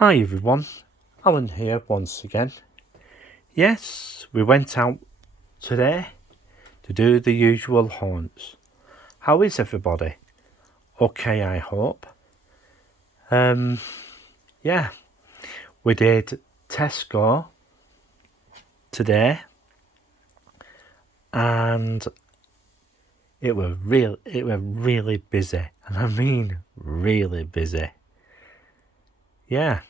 Hi everyone, Alan here once again. Yes, we went out today to do the usual haunts. How is everybody? Okay, I hope. Yeah, we did Tesco today, and it were really busy, and I mean really busy. Yeah.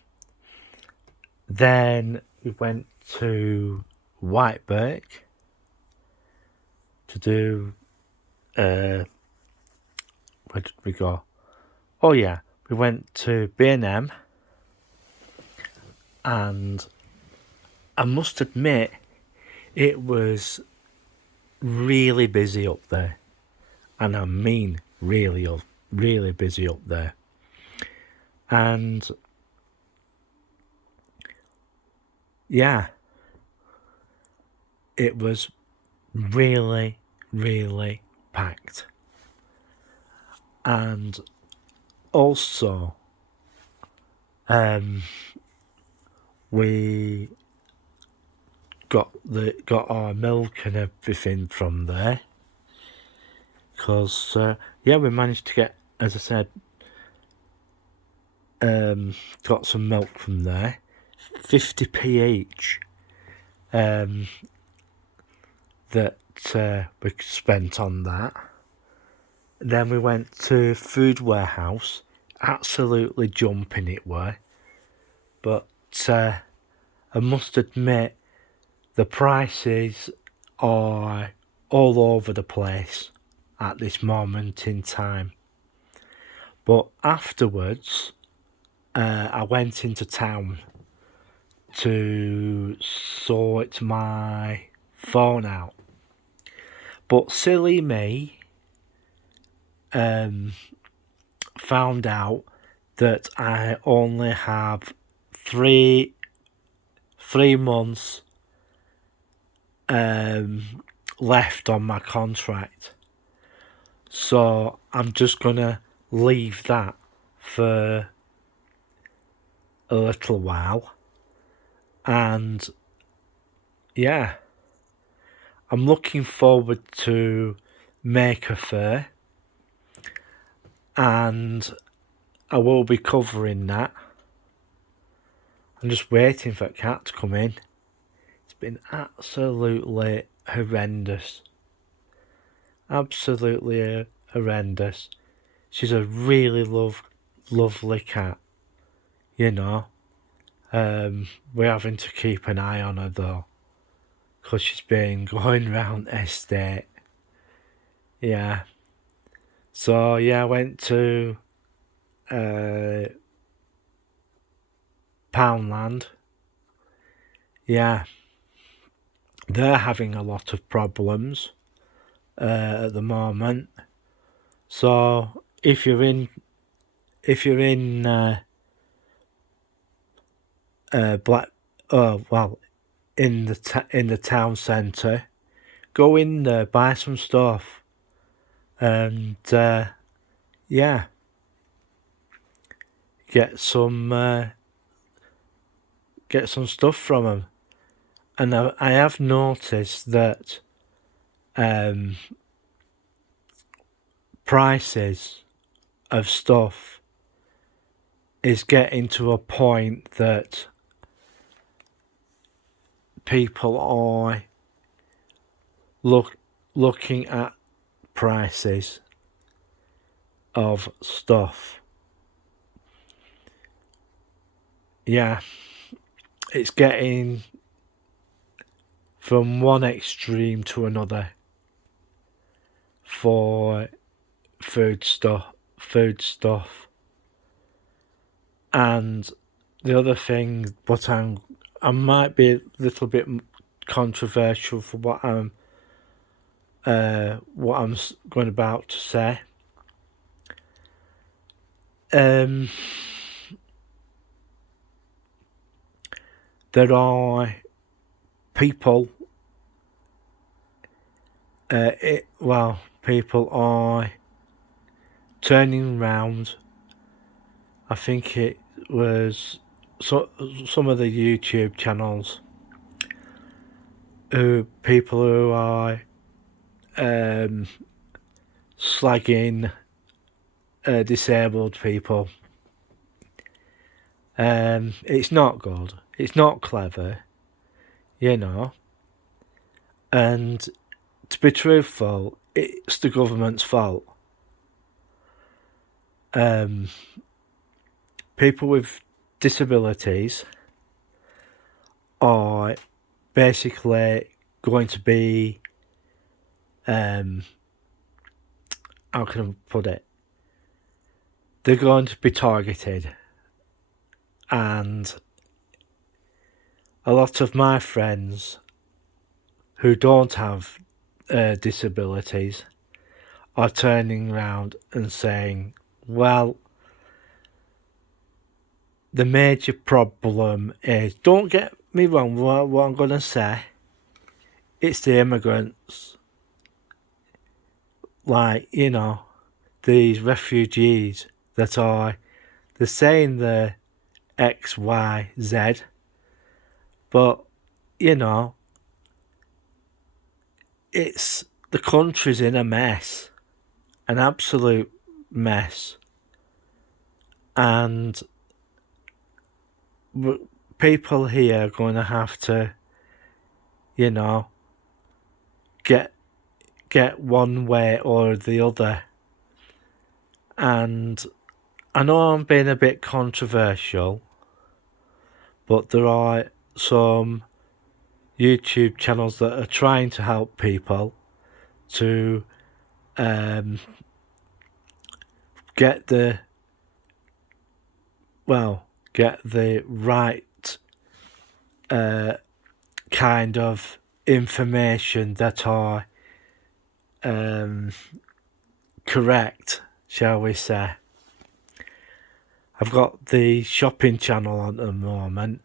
Then we went to Whiteberg to do where did we go? Oh yeah, we went to B&M, and I must admit it was really busy up there, and I mean really busy up there. And yeah, it was really packed. And also, we got our milk and everything from there, because we managed to get, as I said, got some milk from there, 50p each, that we spent on that. Then we went to Food Warehouse, absolutely jumping it were, but I must admit the prices are all over the place at this moment in time. But afterwards, I went into town to sort my phone out. But silly me found out that I only have three months left on my contract. So I'm just gonna leave that for a little while. And yeah, I'm looking forward to Maker Faire, and I will be covering that. I'm just waiting for Kat to come in. It's been absolutely horrendous. Absolutely horrendous. She's a really lovely cat, you know. We're having to keep an eye on her though, because she's been going round the estate. Yeah. So yeah, I went to Poundland. Yeah, they're having a lot of problems at the moment. So if you're in in the town centre, go in there, buy some stuff, and yeah, get some stuff from them. And I have noticed that prices of stuff is getting to a point that people are looking at prices of stuff. Yeah, it's getting from one extreme to another for food stuff. And the other thing, but I might be a little bit controversial for what I'm going about to say. There are people. People are turning round. I think it was some of the YouTube channels, people who are slagging disabled people. It's not good. It's not clever, you know. And to be truthful, it's the government's fault. People with disabilities are basically going to be, how can I put it? They're going to be targeted. And a lot of my friends who don't have disabilities are turning around and saying, well, the major problem is, don't get me wrong, what I'm going to say, it's the immigrants. Like, you know, these refugees that are, they're saying they're X, Y, Z, but, you know, it's, the country's in a mess, an absolute mess, and people here are going to have to, you know, get one way or the other. And I know I'm being a bit controversial, but there are some YouTube channels that are trying to help people to get the right kind of information that are correct, shall we say. I've got the shopping channel on at the moment,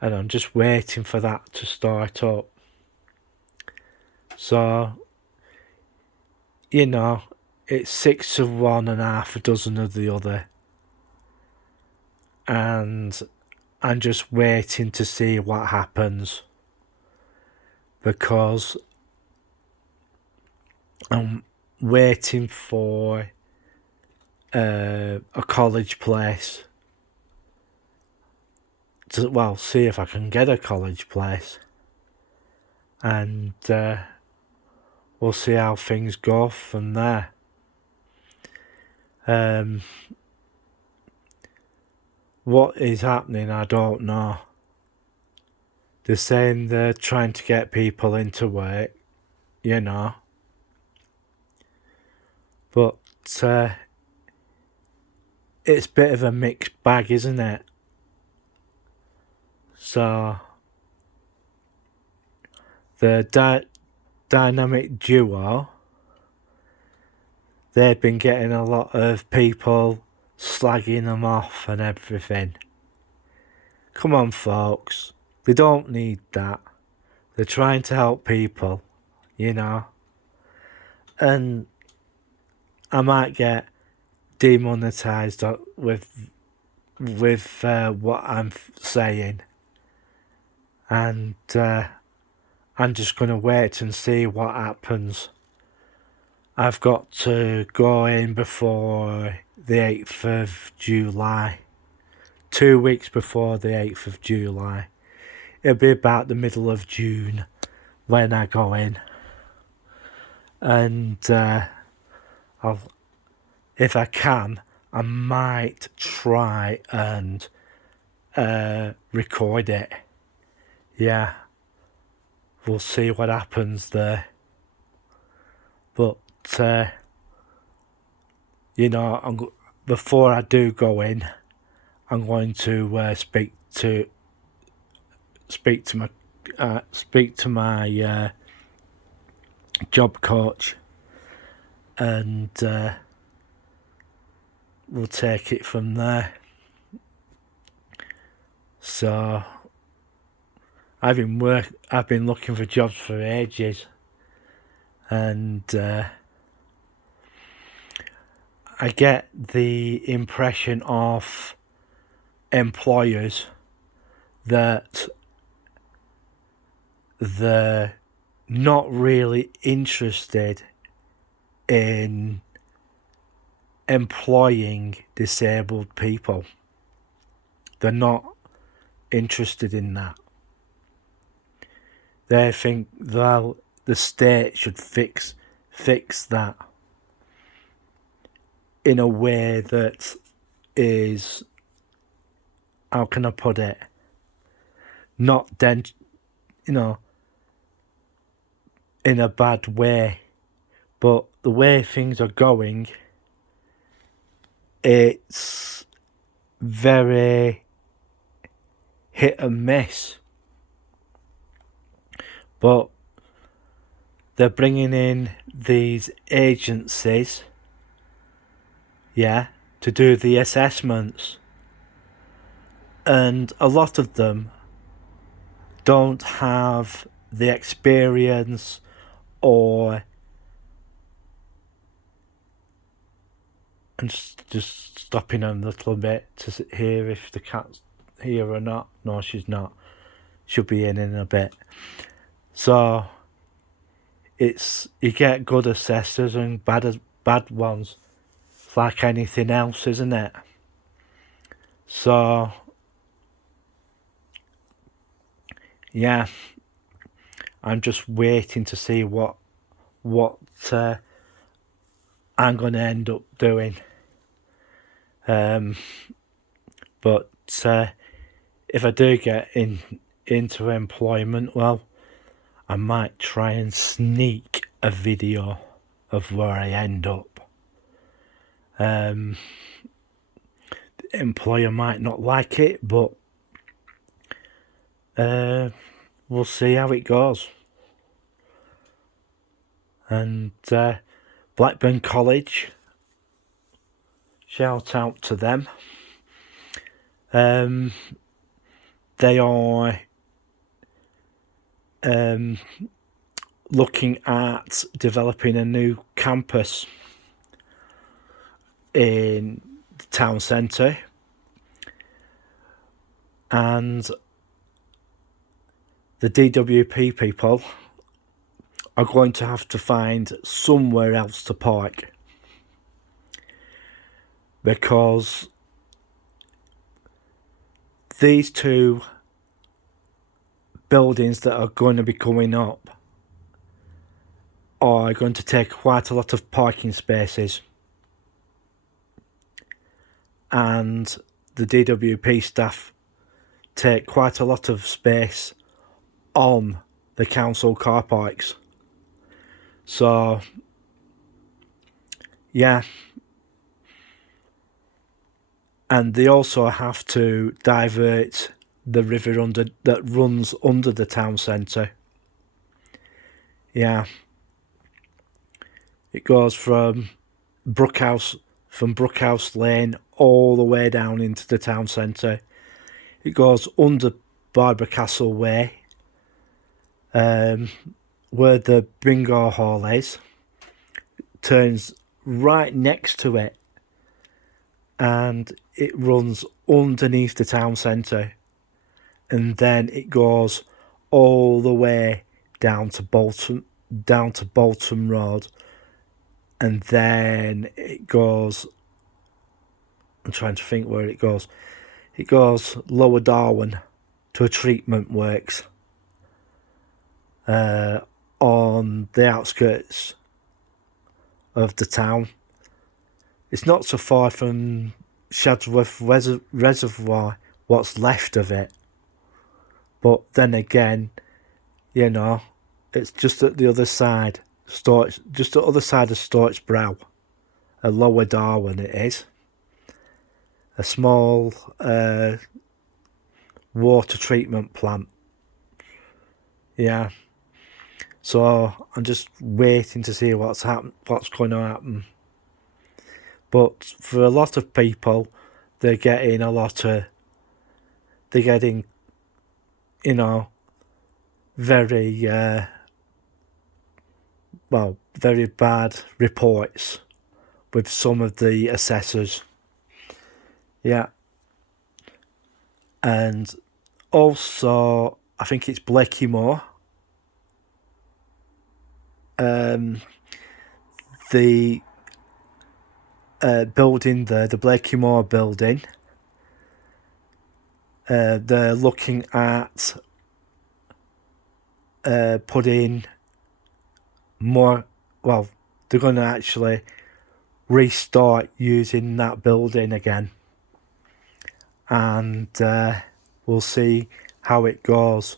and I'm just waiting for that to start up. So, you know, it's 6 of one and half a dozen of the other. And I'm just waiting to see what happens, because I'm waiting for a college place to, see if I can get a college place, and we'll see how things go from there. What is happening, I don't know. They're saying they're trying to get people into work, you know, but it's a bit of a mixed bag, isn't it? So the dynamic duo, they've been getting a lot of people slagging them off and everything. Come on, folks. They don't need that. They're trying to help people, you know. And I might get demonetized with what I'm saying. And I'm just going to wait and see what happens. I've got to go in before the 8th of July. 2 weeks before the 8th of July. It'll be about the middle of June when I go in. And if I can, I might try and record it. Yeah. We'll see what happens there. But, you know, before I do go in, I'm going to speak to my job coach, and we'll take it from there. So I've been looking for jobs for ages, and I get the impression of employers that they're not really interested in employing disabled people. They're not interested in that. They think the state should fix that in a way that is, how can I put it, not in a bad way, but the way things are going, it's very hit and miss. But they're bringing in these agencies, to do the assessments, and a lot of them don't have the experience or, and just stopping a little bit to hear if the cat's here or not. No, she's not. She'll be in a bit. So you get good assessors and bad ones. It's like anything else, isn't it? So yeah, I'm just waiting to see what I'm going to end up doing. But if I do get into employment, well, I might try and sneak a video of where I end up. The employer might not like it, but we'll see how it goes. And Blackburn College, shout out to them. They are looking at developing a new campus in the town centre, and the DWP people are going to have to find somewhere else to park, because these two buildings that are going to be coming up are going to take quite a lot of parking spaces, and the DWP staff take quite a lot of space on the council car parks. So yeah, and they also have to divert the river that runs under the town centre. Yeah, it goes from Brookhouse Lane all the way down into the town centre. It goes under Barbara Castle Way, where the bingo hall is, turns right next to it, and it runs underneath the town centre, and then it goes all the way down to Bolton Road, and then it goes, I'm trying to think where it goes. It goes Lower Darwin to a treatment works on the outskirts of the town. It's not so far from Shadsworth Reservoir, what's left of it. But then again, it's just at the other side, just the other side of Storch Brow, a Lower Darwin it is. A small water treatment plant. Yeah. So I'm just waiting to see what's going to happen. But for a lot of people, they're getting very very bad reports with some of the assessors. Yeah. And also, I think it's Blakey Moore. The building there, the Blakey Moore building, they're looking at putting more, well, they're going to actually restart using that building again. And we'll see how it goes.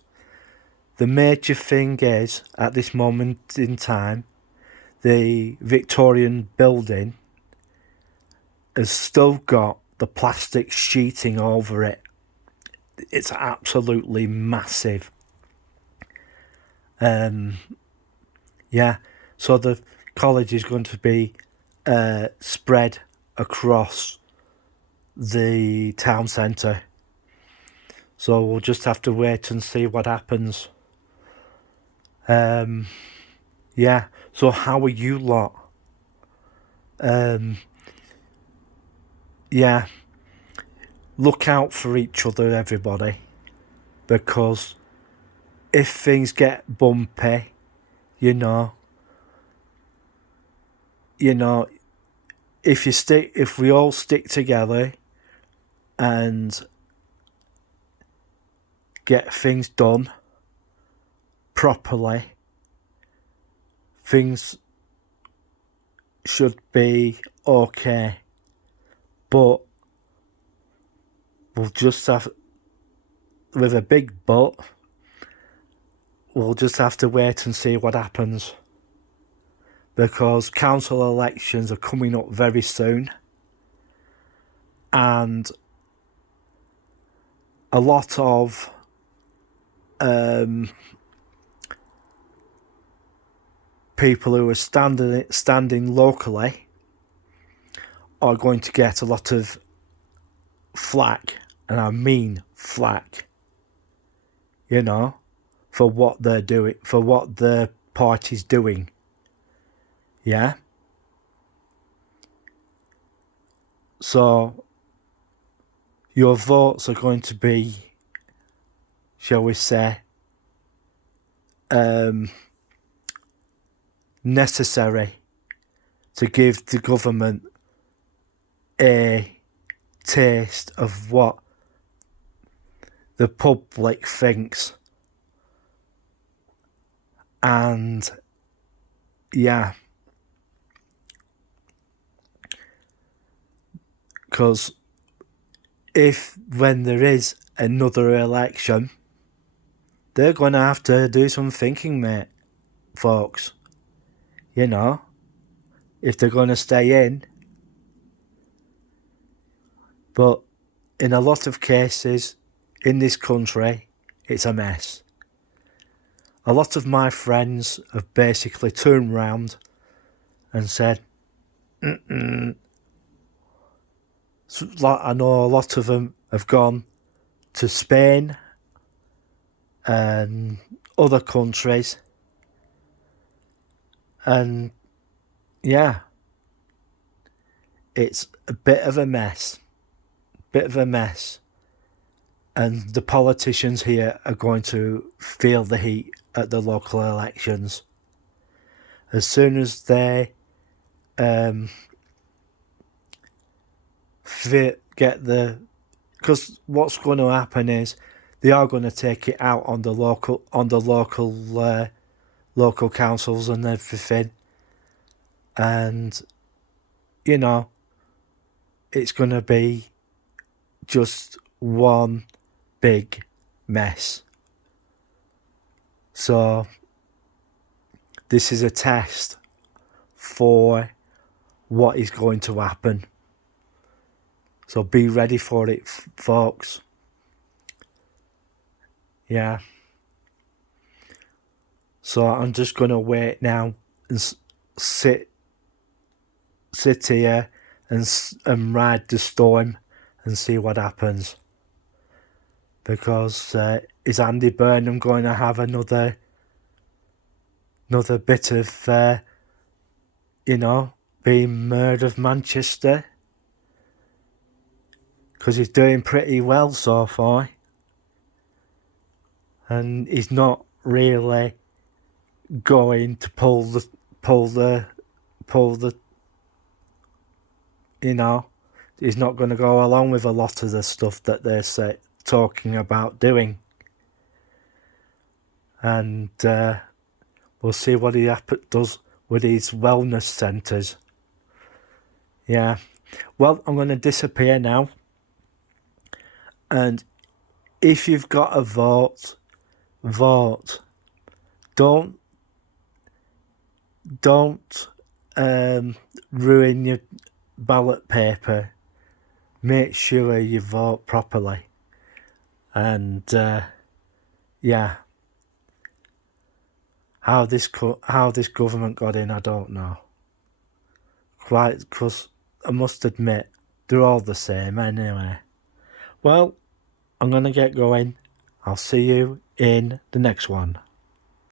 The major thing is, at this moment in time, the Victorian building has still got the plastic sheeting over it. It's absolutely massive. Yeah, so the college is going to be spread across the town centre. So we'll just have to wait and see what happens. Yeah, so how are you lot? Yeah, look out for each other, everybody, because if things get bumpy, you know, if we all stick together and get things done properly, things should be okay. But we'll just have, with a big but, we'll just have to wait and see what happens. Because council elections are coming up very soon. And a lot of people who are standing locally are going to get a lot of flack, and I mean flack, for what they're doing, for what the party's doing. Yeah? So your votes are going to be, shall we say, necessary to give the government a taste of what the public thinks. And yeah, because when there is another election, they're going to have to do some thinking, mate, folks. If they're going to stay in. But in a lot of cases in this country, it's a mess. A lot of my friends have basically turned round and said, So, I know a lot of them have gone to Spain and other countries. And yeah, it's a bit of a mess. And the politicians here are going to feel the heat at the local elections. As soon as they because what's going to happen is they are going to take it out on the local councils and everything, and it's going to be just one big mess. So this is a test for what is going to happen. So be ready for it, folks. Yeah. So I'm just going to wait now and sit here and ride the storm and see what happens. Because is Andy Burnham going to have another bit of, being Mayor of Manchester? Because he's doing pretty well so far. and he's not really going to pull the you know, he's not going to go along with a lot of the stuff that they're talking about doing. And we'll see what he does with his wellness centres. Yeah. Well, I'm going to disappear now. And if you've got a vote. Don't ruin your ballot paper. Make sure you vote properly. And yeah, how this government got in, I don't know. Quite, because I must admit, they're all the same anyway. Well, I'm going to get going. I'll see you in the next one.